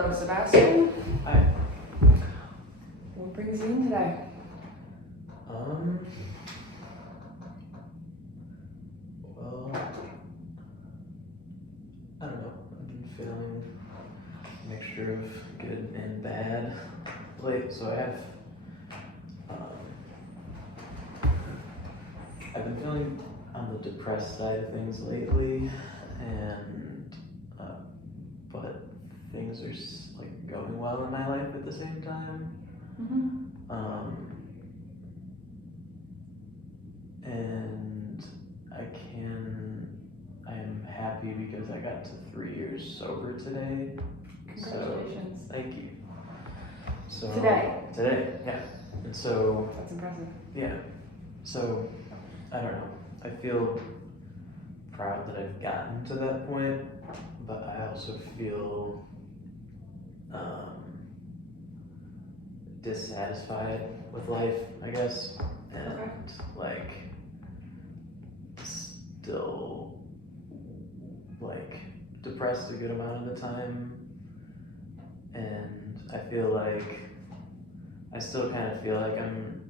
Hello, Sebastian. Hi. What brings you in today? Well, I don't know. I've been feeling a mixture of good and bad lately. So I've been feeling on the depressed side of things lately, and but things are like going well in my life at the same time. And I am happy because I got to 3 years sober today. Congratulations. So, thank you. So Today, yeah. And so, that's impressive. yeah. So, I don't know. I feel proud that I've gotten to that point, but I also feel dissatisfied with life, I guess, and like still like depressed a good amount of the time, and I feel like I still kind of feel like I'm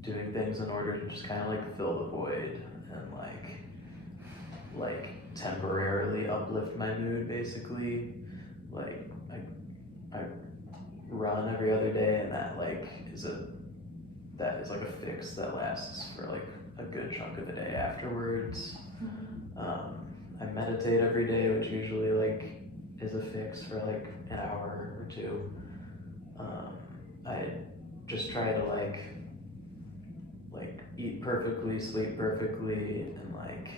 doing things in order to just kind of like fill the void and like temporarily uplift my mood, basically. Like I run every other day, and that is like a fix that lasts for like a good chunk of the day afterwards. I meditate every day, which usually like is a fix for like an hour or two. I just try to like eat perfectly, sleep perfectly, and like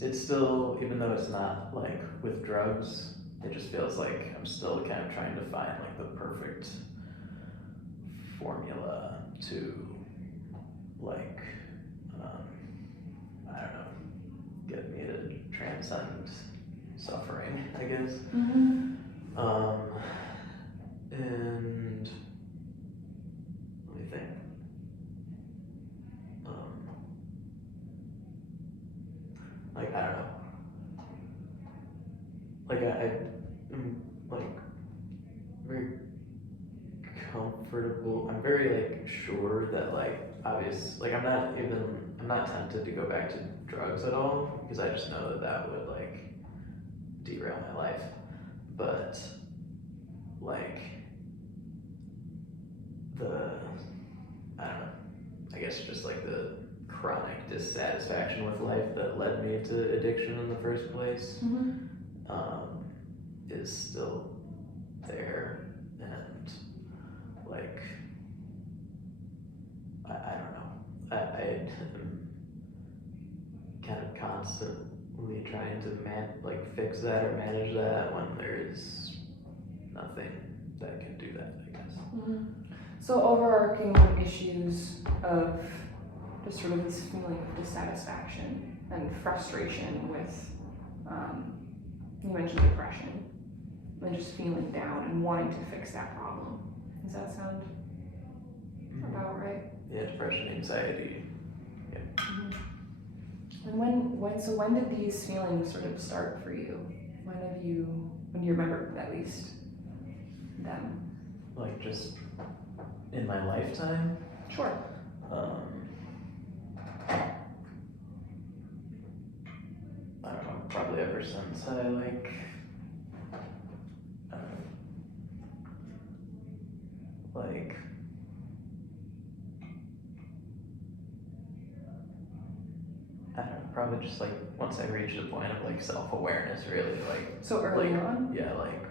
it's still, even though it's not like with drugs, it just feels like I'm still kind of trying to find like the perfect formula to like I don't know, get me to transcend suffering, I guess. And let me think. Like I don't know. Like I'm like very comfortable. I'm very like sure that like I'm not tempted to go back to drugs at all, because I just know that that would like derail my life. But like I don't know, I guess just like the chronic dissatisfaction with life that led me to addiction in the first place is still there, and like I don't know. I am kind of constantly trying to fix that or manage that when there's nothing that can do that, I guess. So overarching issues of just sort of this feeling of dissatisfaction and frustration with, you mentioned depression, and just feeling down and wanting to fix that problem. Does that sound about right? Yeah, depression, anxiety. Yeah. And when did these feelings sort of start for you? When do you remember at least them? Like just in my lifetime? Sure. I don't know, probably ever since I like I don't know, probably just like once I reached a point of like self-awareness, really, like. So early like, on? Yeah, like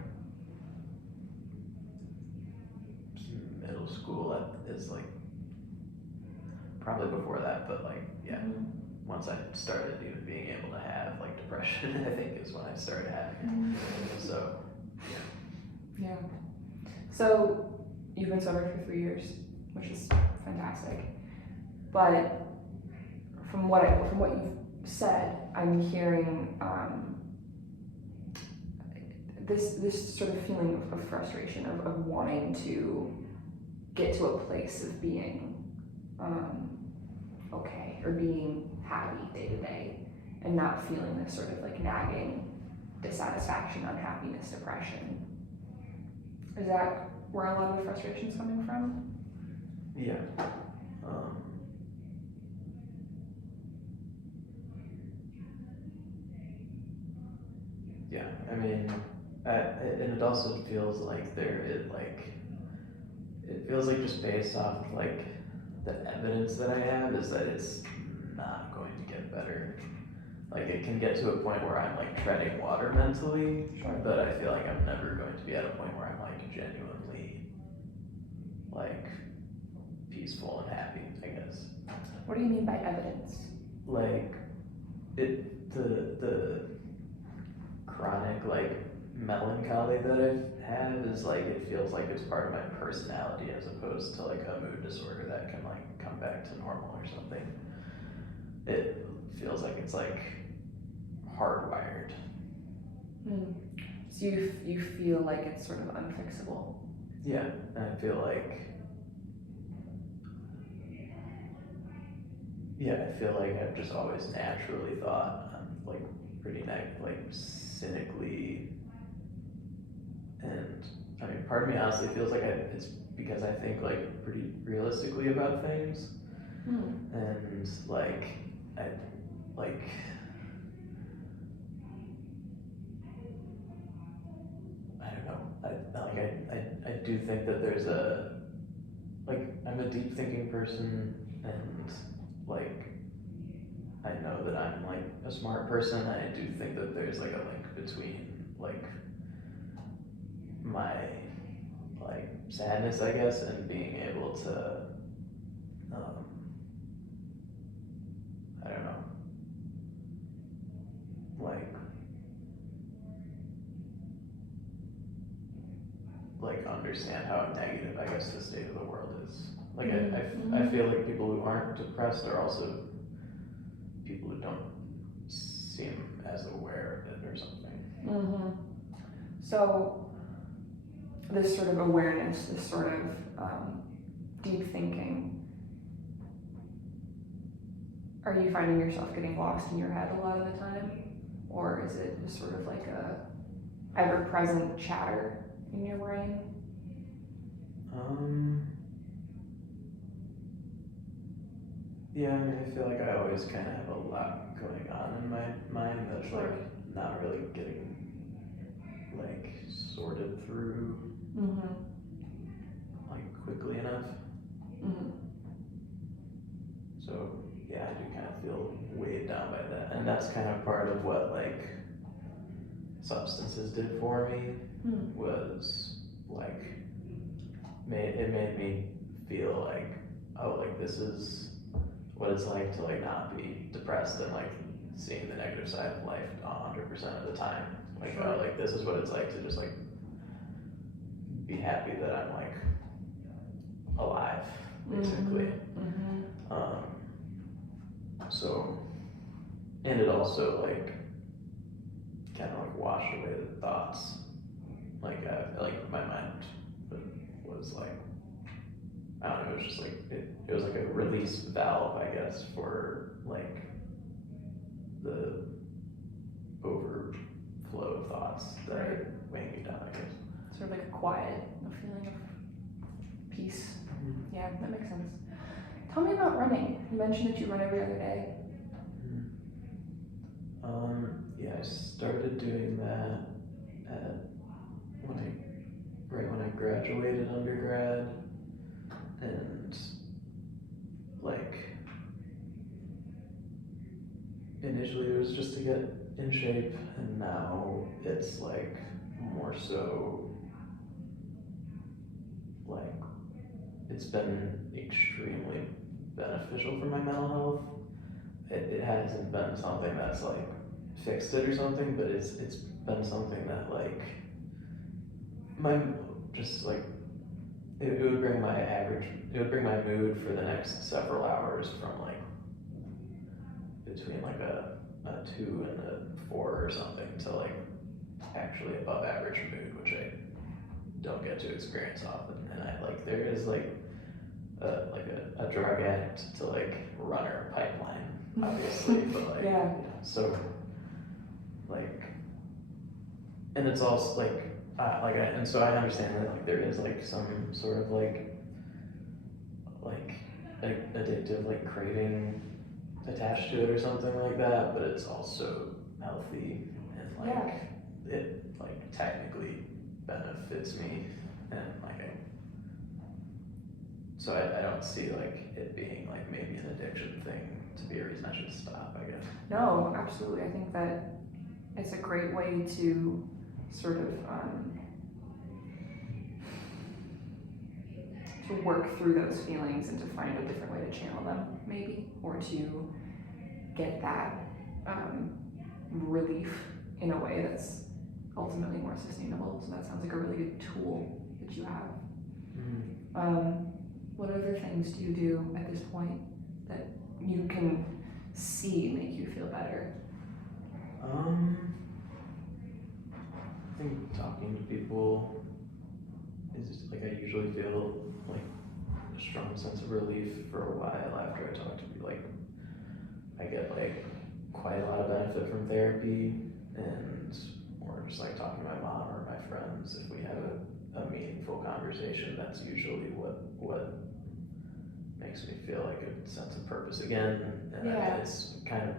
middle school is like probably before that, but like yeah. Once I started even being able to have like depression, I think is when I started having it. So yeah. So you've been sober for 3 years, which is fantastic. But from what you've said, I'm hearing this sort of feeling of frustration, of wanting to get to a place of being okay, or being happy day to day, and not feeling this sort of like nagging dissatisfaction, unhappiness, depression. Is that where a lot of the frustration's coming from? Yeah. Um, yeah, I mean, and it also feels like it feels like just based off of like the evidence that I have is that it's not going to get better. Like it can get to a point where I'm like treading water mentally, Sure. but I feel like I'm never going to be at a point where I'm like genuinely like peaceful and happy, I guess. What do you mean by evidence? Like the chronic like melancholy that I've had is like it feels like it's part of my personality as opposed to like a mood disorder that can like come back to normal or something. It feels like it's like hardwired. So you feel like it's sort of unfixable. Yeah, and I feel like I've just always naturally thought I'm like pretty like cynically, and I mean part of me honestly feels like it's because I think like pretty realistically about things, and like I like I don't know I do think that there's I'm a deep thinking person, and like I know that I'm like a smart person, and I do think that there's like a link between like my like sadness, I guess, and being able to I don't know, like understand how negative I guess the state of the world is. Like I feel like people who aren't depressed are also people who don't seem as aware of it or something. So this sort of awareness, this sort of deep thinking, are you finding yourself getting lost in your head a lot of the time? Or is it just sort of like a ever-present chatter in your brain? Yeah, I mean, I feel like I always kind of have a lot going on in my mind that's like not really getting like sorted through like quickly enough. So yeah, I do kind of feel weighed down by that, and that's kind of part of what like substances did for me was like it made me feel like, oh, like this is what it's like to like not be depressed and like seeing the negative side of life 100% of the time. Like oh, like this is what it's like to just like be happy that I'm like alive, basically. So, and it also like kind of like washed away the thoughts. Like my mind was like, I don't know, it was just like it was like a release valve, I guess, for like the overflow of thoughts that are weighing me down, I guess. Sort of like a quiet, a feeling of peace. Yeah, that makes sense. Tell me about running. You mentioned that you run every other day. Yeah, I started doing that right when I graduated undergrad, and like initially it was just to get in shape, and now it's like more so like it's been extremely beneficial for my mental health. It hasn't been something that's like fixed it or something, but it's been something that like my just like it would bring my mood for the next several hours from like between like a 2 and a 4 or something to like actually above average mood, which I don't get to experience often. And I like there is like a drug addict to like runner pipeline, obviously, but like yeah. so like and it's also and so I understand that like there is like some sort of like addictive like craving attached to it or something like that, but it's also healthy and like it like technically benefits me and like I don't see like it being like maybe an addiction thing to be a reason I should stop, I guess. No, absolutely. I think that it's a great way to sort of to work through those feelings and to find a different way to channel them, maybe, or to get that relief in a way that's ultimately more sustainable. So that sounds like a really good tool that you have. What other things do you do at this point that you can see make you feel better? I think talking to people is like I usually feel like a strong sense of relief for a while after I talk to people. Like I get like quite a lot of benefit from therapy, and or just like talking to my mom or my friends. If we have a meaningful conversation, that's usually what makes me feel like a sense of purpose again. And I mean, it's kind of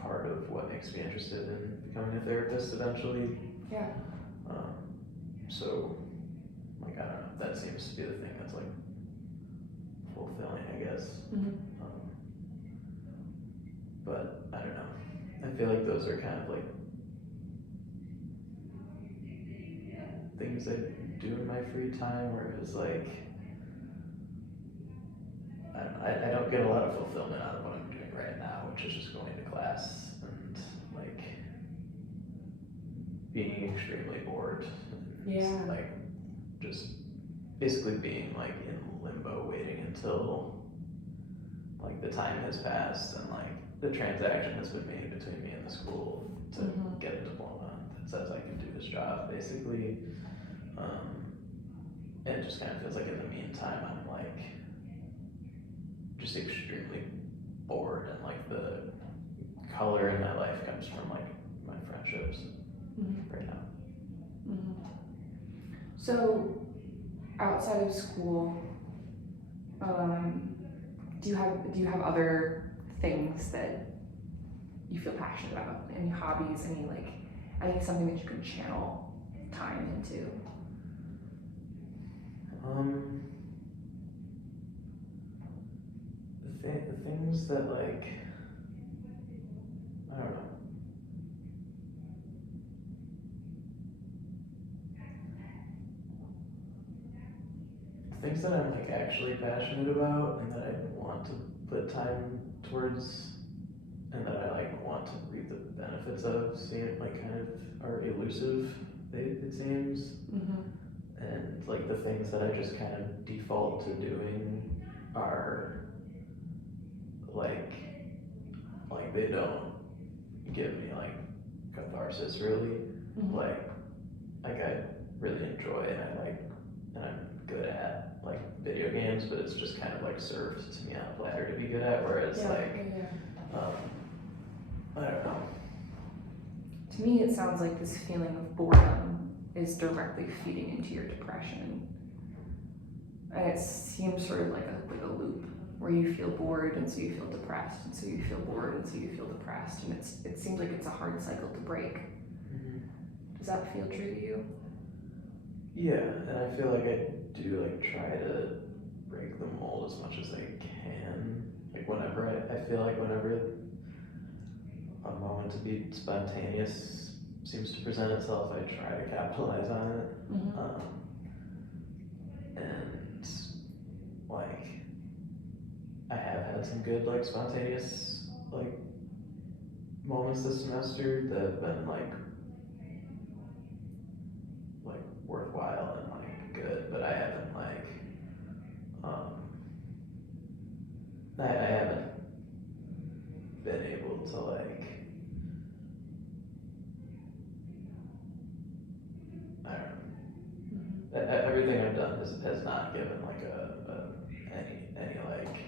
part of what makes me interested in becoming a therapist eventually. Yeah. So, like, I don't know, that seems to be the thing that's like fulfilling, I guess. But I don't know. I feel like those are kind of like things I do in my free time where it's like, I don't get a lot of fulfillment out of what I'm doing right now, which is just going to class and like being extremely bored. And, like just basically being like in limbo waiting until like the time has passed and like the transaction has been made between me and the school to get a diploma that says I can do this job basically. And it just kind of feels like in the meantime I'm like just extremely bored and like the color in my life comes from like my friendships right now. So outside of school, do you have other things that you feel passionate about? Any hobbies? Any something that you can channel time into? The things that like I don't know. Things that I'm like actually passionate about and that I want to put time towards and that I like want to reap the benefits of seem like kind of are elusive, it seems. And like the things that I just kind of default to doing are like they don't give me like catharsis really. Like I really enjoy and I'm good at like video games, but it's just kind of like served to me on a platter to be good at, whereas I don't know. To me, it sounds like this feeling of boredom is directly feeding into your depression. And it seems sort of like a loop where you feel bored and so you feel depressed, and so you feel bored and so you feel depressed, and it seems like it's a hard cycle to break. Does that feel true to you? Yeah, and I feel like I do like try to break the mold as much as I can. Like whenever I feel like whenever a moment to be spontaneous seems to present itself, I try to capitalize on it. And like I have had some good like spontaneous like moments this semester that have been like worthwhile and like good, but I haven't like I haven't been able to like I don't know. Everything I've done has not given like any like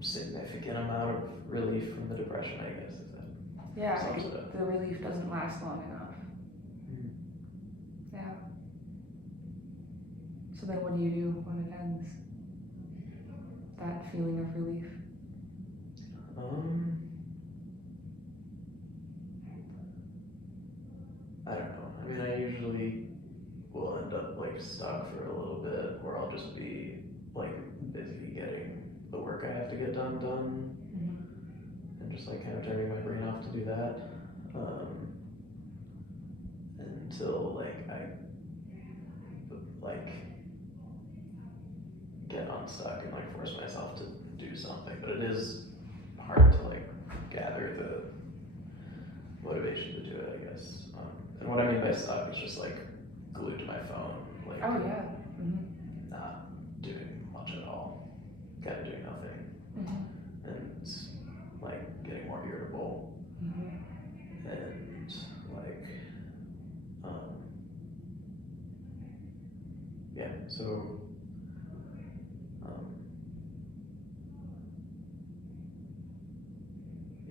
significant amount of relief from the depression, I guess. Is that? Yeah, sums like it up. the relief doesn't last long enough. Mhm. Yeah. So then what do you do when it ends? That feeling of relief. Um, I don't know. I mean, I usually will end up like stuck for a little bit, or I'll just be like busy getting the work I have to get done, and just like kind of turning my brain off to do that, until like I like get unstuck and like force myself to do something. But it is hard to like gather the motivation to do it, I guess. And what I mean by stuck is just like glued to my phone, like Oh yeah. not doing much at all, kind of doing nothing, and like getting more irritable, and like yeah. So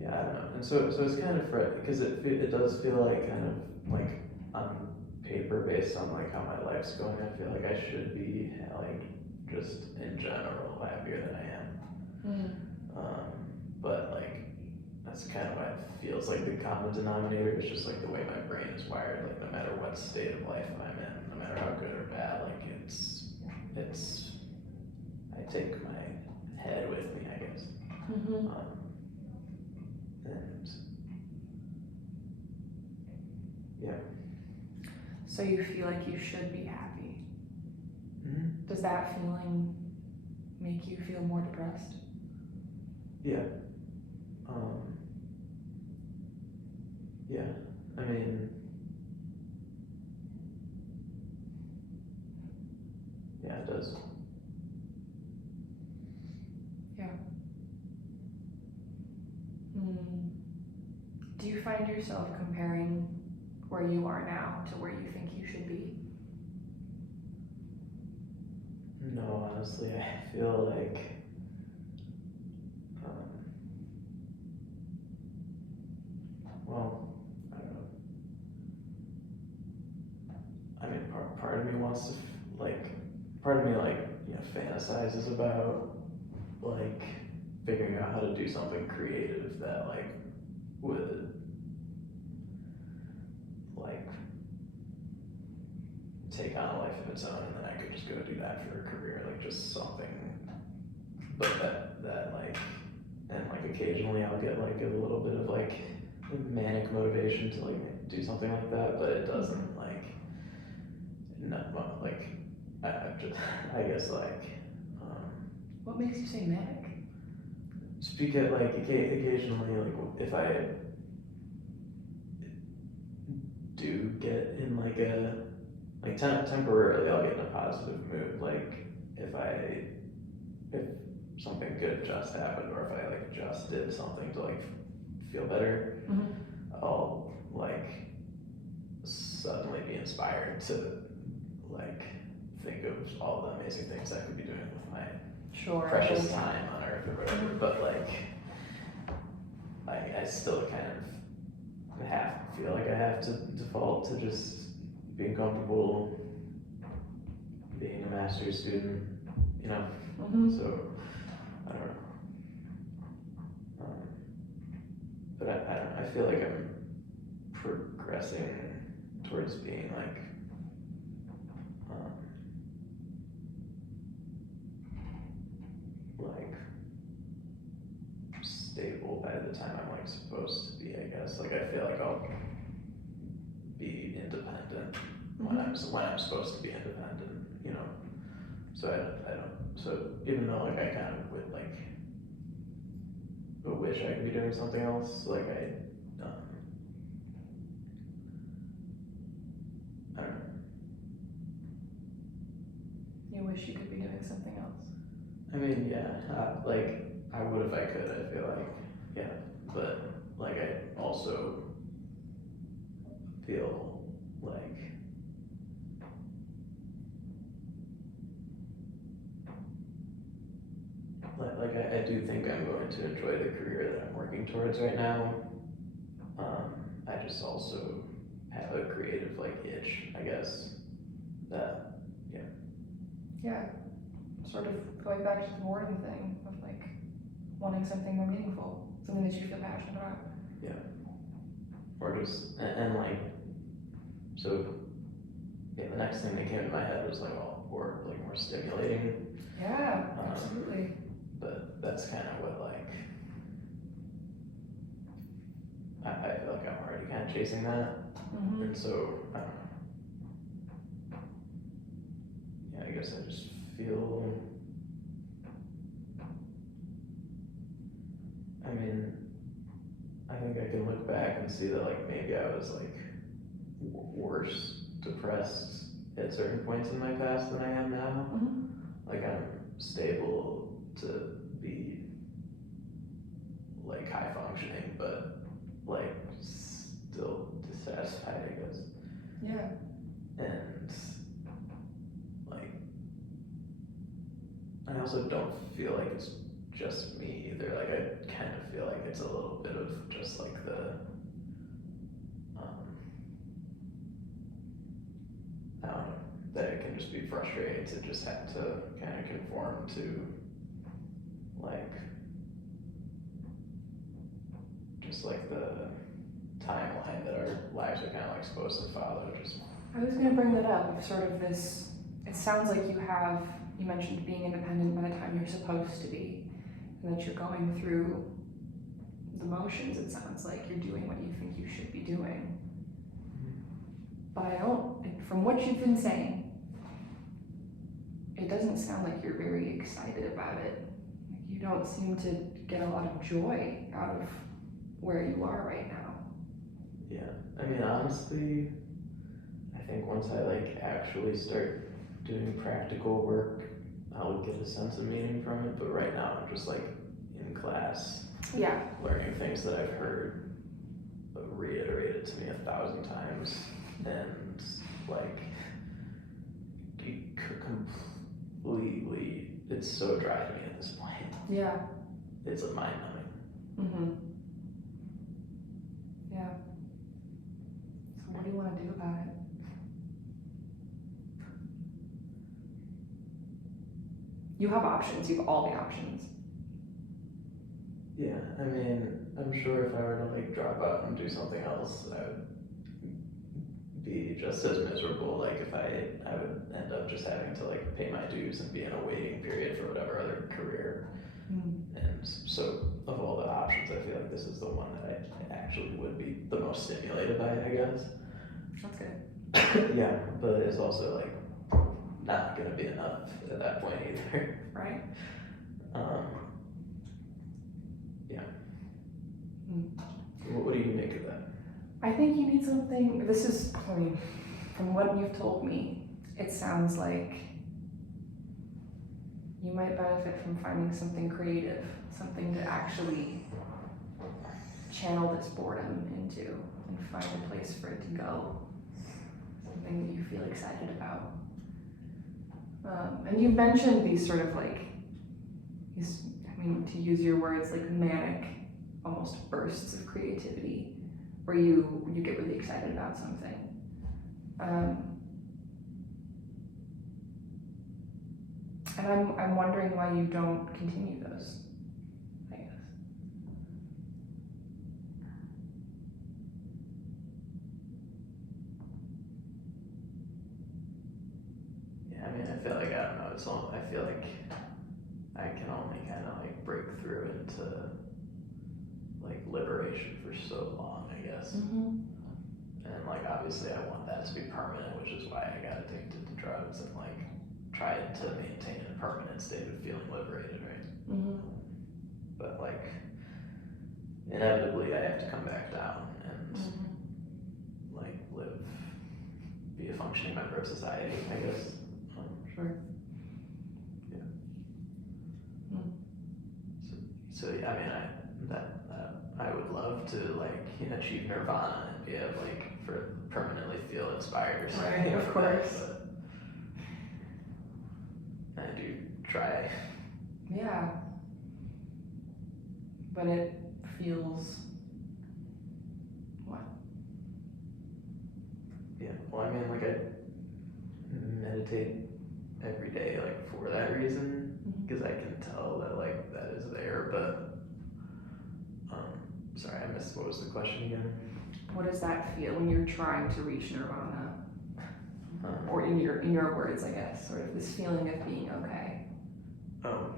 yeah, I don't know. And so it's kind of frustrating because it does feel like kind of like on paper, based on like how my life's going, I feel like I should be like just in general happier than I am. But like that's kind of why it feels like the common denominator is just like the way my brain is wired. Like no matter what state of life I'm in, no matter how good or bad, like it's I take my head with me, I guess. And yeah. So you feel like you should be happy. Mm-hmm. Does that feeling make you feel more depressed? Yeah. Yeah. I mean, yeah, it does. Yeah. Do you find yourself comparing where you are now to where you think you should be? No, honestly, I feel like well, I don't know. I mean, part of me wants to part of me fantasizes about like figuring out how to do something creative that like would like take on a life of its own, and then I could just go do that for a career, like just something. But that like, and like occasionally I'll get like a little bit of like manic motivation to like do something like that, but it doesn't like not like I just I guess like What makes you say manic? speak at like occasionally like if I do get in like a like temporarily I'll get in a positive mood, like if something good just happened, or if I like just did something to like feel better, I'll like suddenly be inspired to like think of all the amazing things I could be doing with my precious time on earth or whatever. But like I still kind of feel like I have to default to just being comfortable being a master's student, you know. So I don't know. But I don't know. I feel like I'm progressing towards being like stable by the time I'm like supposed to be, I guess. Like I feel like I'll be independent when I'm supposed to be independent, you know. So I don't. So even though like I kind of would like wish I could be doing something else, like I don't know. You wish you could be doing something else. I mean, yeah, like I would if I could. I feel like, yeah, but like I also feel like I do think I'm going to enjoy the career that I'm working towards right now. just also have a creative like itch, I guess, that, Yeah, sort of going back to the boredom thing of like wanting something more meaningful, something that you feel passionate about. or just, and like, so, yeah, the next thing that came to my head was like, or like more stimulating, Yeah, absolutely. but that's kind of what like, I feel like I'm already kind of chasing that, Mm-hmm. and so, I don't know. Yeah, I guess I just feel, I mean, I think I can look back and see that like maybe I was like worse depressed at certain points in my past than I am now. Mm-hmm. Like I'm stable to be like high functioning, but like still dissatisfied, I guess. Yeah. And like I also don't feel like it's just me either. Like I kind of feel like it's a little bit of just like the I don't know, that it can just be frustrating to just have to kind of conform to like just like the timeline that our lives are kind of like supposed to follow. Just I was gonna bring that up, sort of this, it sounds like you mentioned being independent by the time you're supposed to be, and that you're going through the motions, it sounds like you're doing what you think you should be doing. But I don't, from what you've been saying, it doesn't sound like you're very excited about it. Like you don't seem to get a lot of joy out of where you are right now. yeah, I mean honestly, I think once I like actually start doing practical work, I'll get a sense of meaning from it. But right now I'm just like in class, Yeah. learning things that I've heard reiterated to me 1,000 times, and like completely, it's so dry to me at this point. Yeah. It's a mind numbing. Mm-hmm. Yeah. So what do you want to do about it? You have options. You have all the options. Yeah, I mean, I'm sure if I were to like drop out and do something else, I would be just as miserable. Like if I would end up just having to like pay my dues and be in a waiting period for whatever other career. And so of all the options, I feel like this is the one that I actually would be the most stimulated by, I guess. That's good. Yeah, but it's also like not gonna be enough at that point either. Right? Yeah. Mm. What do you make of that? I think you need something, this is, I mean, from what you've told me, it sounds like you might benefit from finding something creative, something to actually channel this boredom into and find a place for it to go, something that you feel excited about. And you mentioned these sort of like, these, I mean, to use your words, like manic, almost bursts of creativity, where you get really excited about something. And I'm wondering why you don't continue those, I guess. Yeah, I mean, I feel like, I don't know, I feel like I can only kind of like break through into like liberation for so long, I guess. Mm-hmm. And like, obviously I want that to be permanent, which is why I got addicted to drugs and like tried to maintain a permanent state of feeling liberated, right? Mm-hmm. But like, inevitably I have to come back down and like be a functioning member of society, I guess. Sure. Yeah. Mm. So yeah, I mean, I would love to like achieve nirvana and be able like for permanently feel inspired or something. Right, of course. But I do try. Yeah. But it feels, what? well, I mean, like I meditate every day, like for that reason, because I can tell that like that is there. But sorry, I missed, what was the question again? What does that feel when you're trying to reach nirvana? Or in your words, I guess, sort of this feeling of being okay. Oh.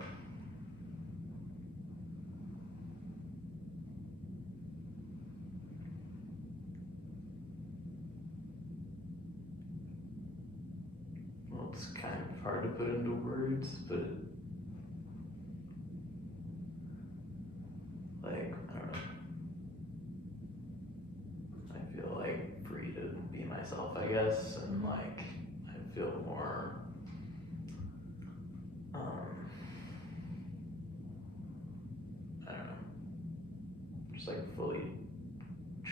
Well, it's kind of hard to put into words, but like, I don't know. I feel like free to be myself, I guess, and like, I feel more, I don't know, just like fully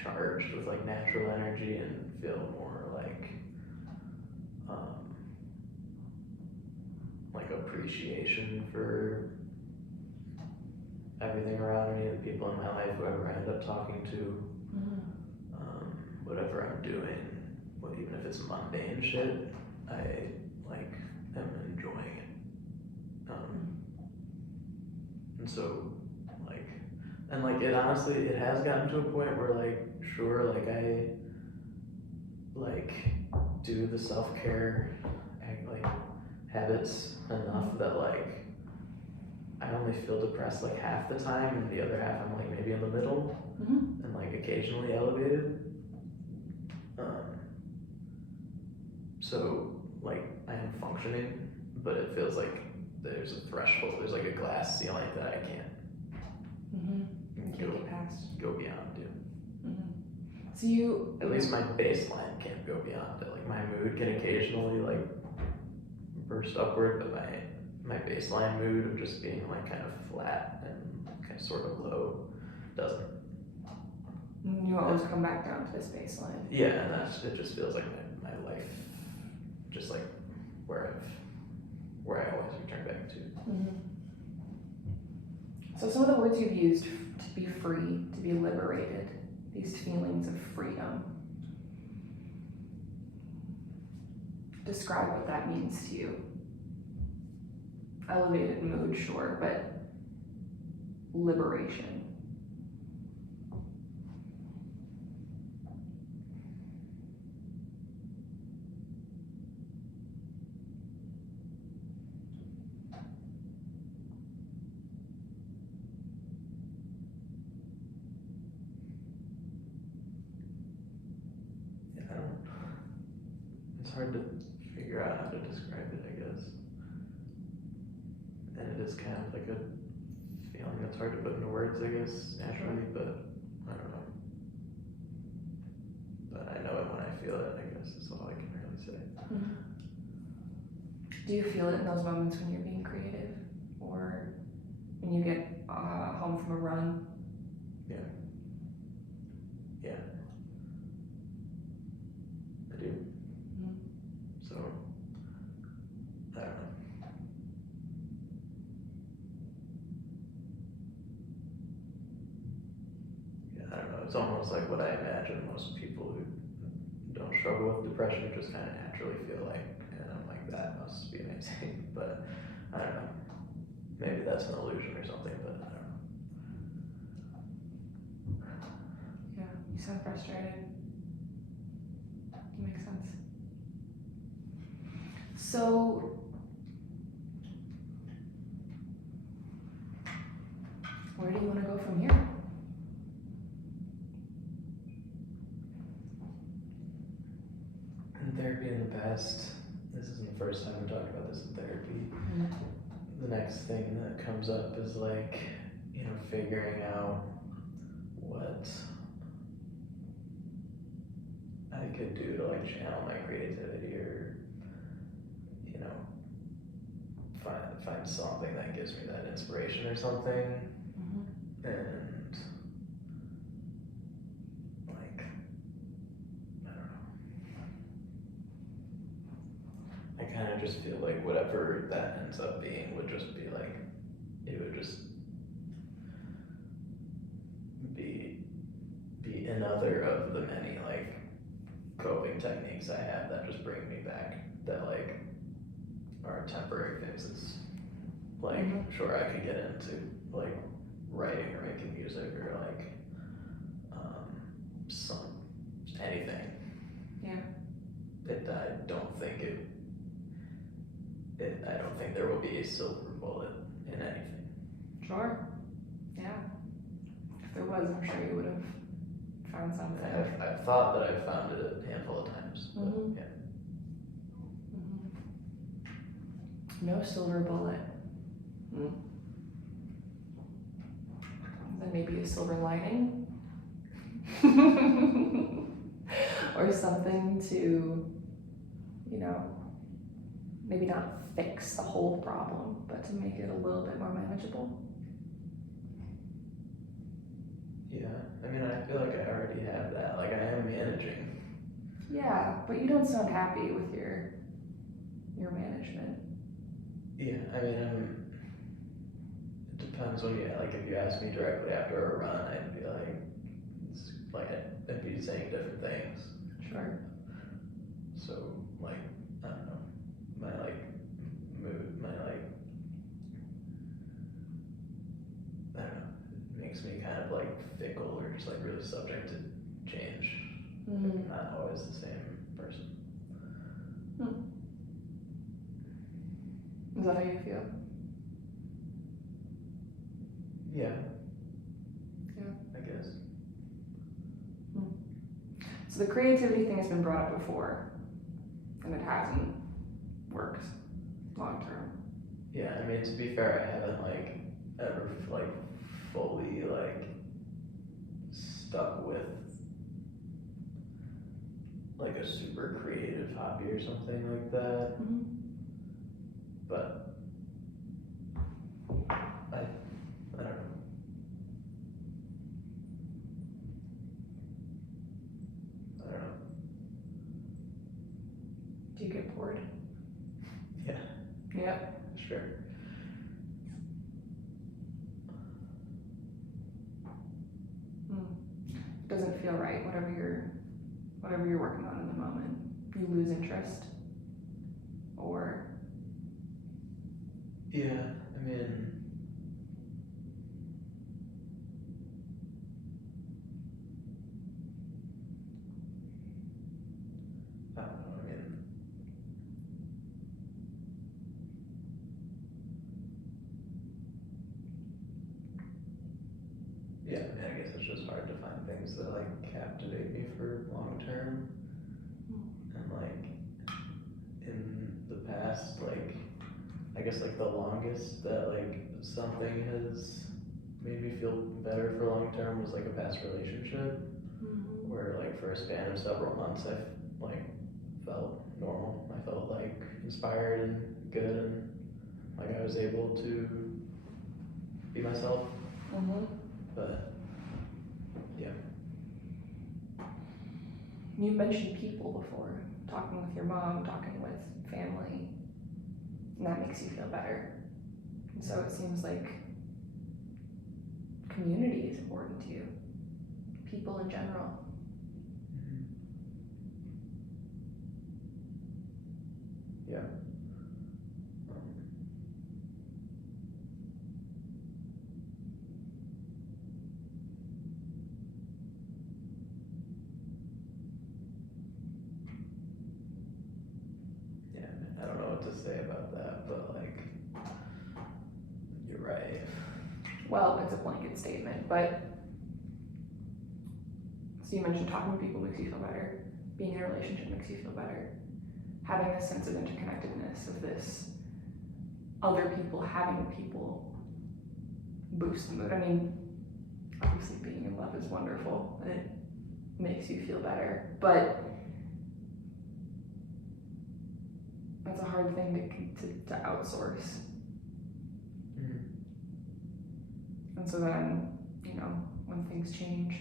charged with like natural energy and feel more like appreciation for everything around me, the people in my life, whoever I end up talking to, whatever I'm doing, even if it's mundane shit, I like am enjoying it. And so it honestly, it has gotten to a point where like, sure, like I like do the self-care like habits enough that like I only feel depressed like half the time, and the other half I'm like maybe in the middle, and like occasionally elevated. So like I am functioning, but it feels like there's a threshold, there's like a glass ceiling that I can't Get past. go beyond to. So you, At least my baseline can't go beyond it. Like my mood can occasionally like burst upward, but my baseline mood of just being like kind of flat and kind of sort of low doesn't. You always come back down to this baseline. Yeah, and it just feels like my life, just like where I always return back to. So some of the words you've used, to be free, to be liberated, these feelings of freedom. Describe what that means to you. Elevated mood, sure, but liberation. It's hard to figure out how to describe it, I guess. And it is kind of like a feeling that's hard to put into words, I guess, naturally, but I don't know. But I know it when I feel it, I guess is all I can really say. Do you feel it in those moments when you're being creative? Or when you get home from a run? Yeah. I do. So, I don't know. Yeah, I don't know. It's almost like what I imagine most people who don't struggle with depression just kind of naturally feel like, and I'm like, that must be amazing. But I don't know. Maybe that's an illusion or something, but I don't know. Yeah, you sound frustrated. Makes sense. So, where do you want to go from here? In therapy in the past, this isn't the first time I'm talking about this in therapy. The next thing that comes up is like, figuring out what I could do to like channel my creativity, or find something that gives me that inspiration or something. And like, I don't know, I kind of just feel like whatever that ends up being would just be like, it would just be another of the many like coping techniques I have that just bring me back, that like are temporary fixes. Like, sure, I could get into like writing or making music or like just anything. Yeah. I don't think I don't think there will be a silver bullet in anything. Sure. Yeah. If there was, I'm sure you would have found something. I've thought that I've found it a handful of times, but yeah. No silver bullet. Then maybe a silver lining. Or something to, you know, maybe not fix the whole problem, but to make it a little bit more manageable. Yeah, I mean, I feel like I already have that. Like, I am managing. Yeah, but you don't sound happy with your management. Yeah, I mean, it depends when if you ask me directly after a run, I'd be like, it's like I'd be saying different things. Sure. So, like, I don't know, my mood, I don't know, it makes me kind of fickle or just really subject to change. I'm not always the same person. Is that how you feel? Yeah. Yeah. I guess. So the creativity thing has been brought up before, and it hasn't worked long term. Yeah, I mean, to be fair, I haven't ever fully stuck with a super creative hobby or something like that. But I don't know. I don't know. Do you get bored? Yeah. Yep. Sure. Doesn't feel right, whatever you're working on in the moment. You lose interest. Or yeah, I mean, I don't know, I mean, yeah, I guess it's just hard to find things that captivate me for long term. And in the past, I guess the longest that something has made me feel better for long term was a past relationship, where for a span of several months I felt normal. I felt inspired and good, and I was able to be myself. But yeah. You mentioned people before, talking with your mom, talking with family, and that makes you feel better. And so it seems like community is important to you, people in general. Yeah. Yeah, I don't know what to say about that, but you're right. Well, it's a blanket statement, but so you mentioned talking to people makes you feel better, being in a relationship makes you feel better, having this sense of interconnectedness, of this other people having people boost the mood. I mean, obviously being in love is wonderful, and it makes you feel better, but that's a hard thing to outsource. And so then, when things change,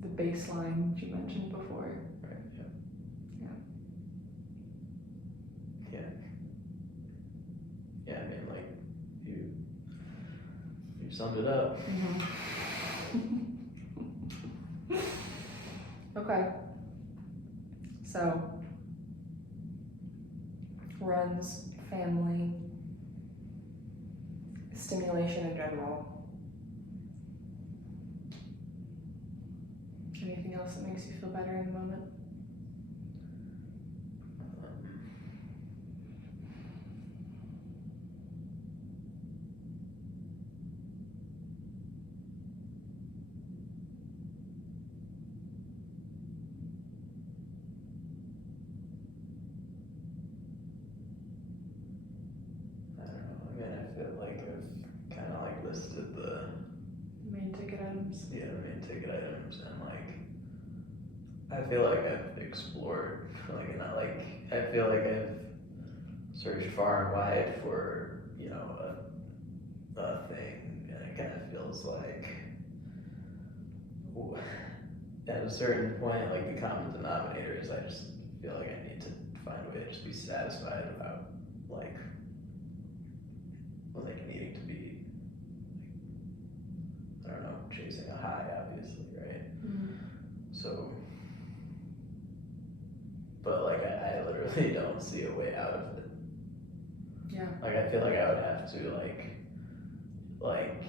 the baseline that you mentioned before. Right, yeah. Yeah. Yeah. Yeah, I mean, you summed it up. Okay. So, runs, family, stimulation in general. Anything else that makes you feel better in the moment? I don't know. I mean, I feel like I've kind of like listed the Main ticket items. main ticket items, and like I feel like I've explored, like not like I feel like I've searched far and wide for a thing, and it kind of feels like at a certain point, like the common denominator is I just feel like I need to find a way to just be satisfied without like needing to be, I don't know, chasing a high, obviously, right? So, but like I literally don't see a way out of it. Yeah. Like I feel like I would have to like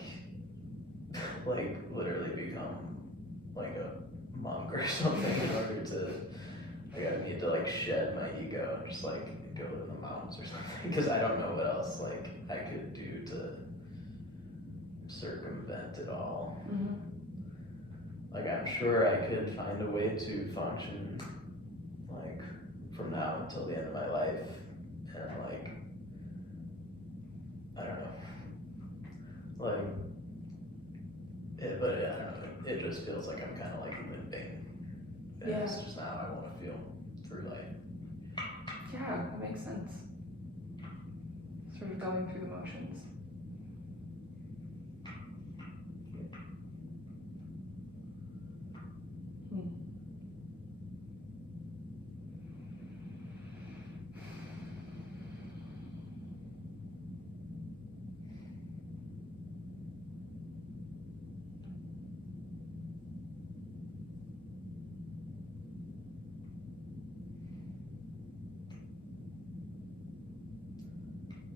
literally become like a monk or something in order to, like I would need to like shed my ego and just like go to the mountains or something, because I don't know what else like I could do to circumvent it all. Like I'm sure I could find a way to function like from now until the end of my life, and like I don't know, like but I don't know, it just feels like I'm kind of like limping, and it's just not how I want to feel through life. Yeah, that makes sense. Sort of going through the motions.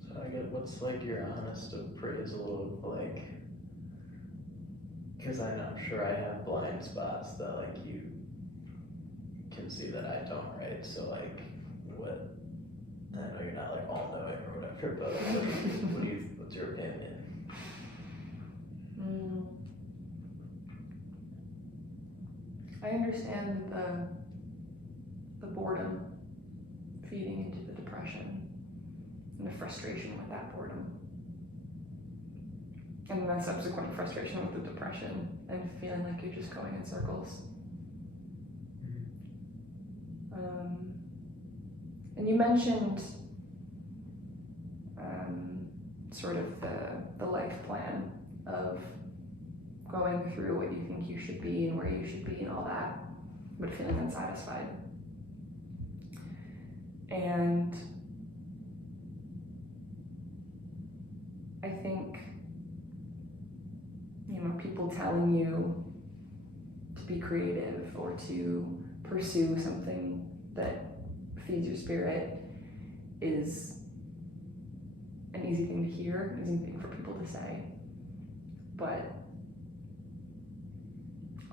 So I get, what's like your honest appraisal of like, because I'm sure I have blind spots that like you can see that I don't, right? So like, what? I know you're not like all knowing or whatever, but what's your opinion? I understand the boredom feeding into the depression and the frustration with that boredom, and the subsequent frustration with the depression and feeling like you're just going in circles. And you mentioned sort of the life plan of going through what you think you should be and where you should be and all that, but feeling unsatisfied. And I think, people telling you to be creative or to pursue something that feeds your spirit is an easy thing to hear, an easy thing for people to say. But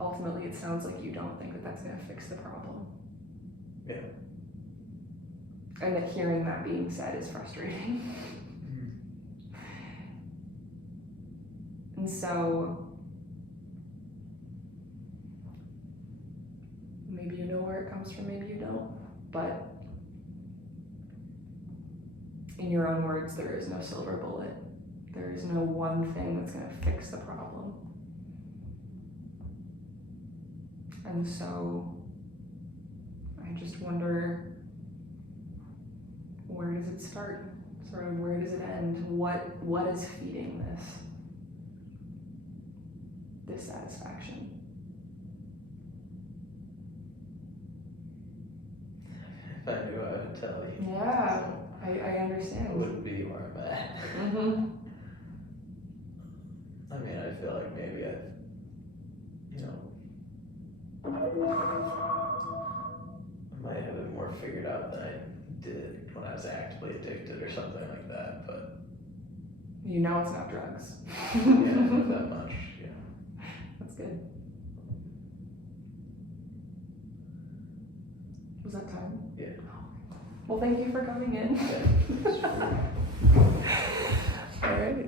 ultimately, it sounds like you don't think that that's going to fix the problem. Yeah. And that hearing that being said is frustrating. And so, maybe you know where it comes from, maybe you don't. But in your own words, there is no silver bullet. There is no one thing that's going to fix the problem. And so, I just wonder, where does it start? Sort of, where does it end? What is feeding this dissatisfaction? If I knew, I would tell you. Yeah, So I understand. I wouldn't be where I'm at. I mean, I feel like maybe I've, figured out than I did when I was actively addicted or something like that, but You know it's not drugs. yeah, not that much, yeah. That's good. Was that time? Yeah. Well, thank you for coming in. Yeah. All right.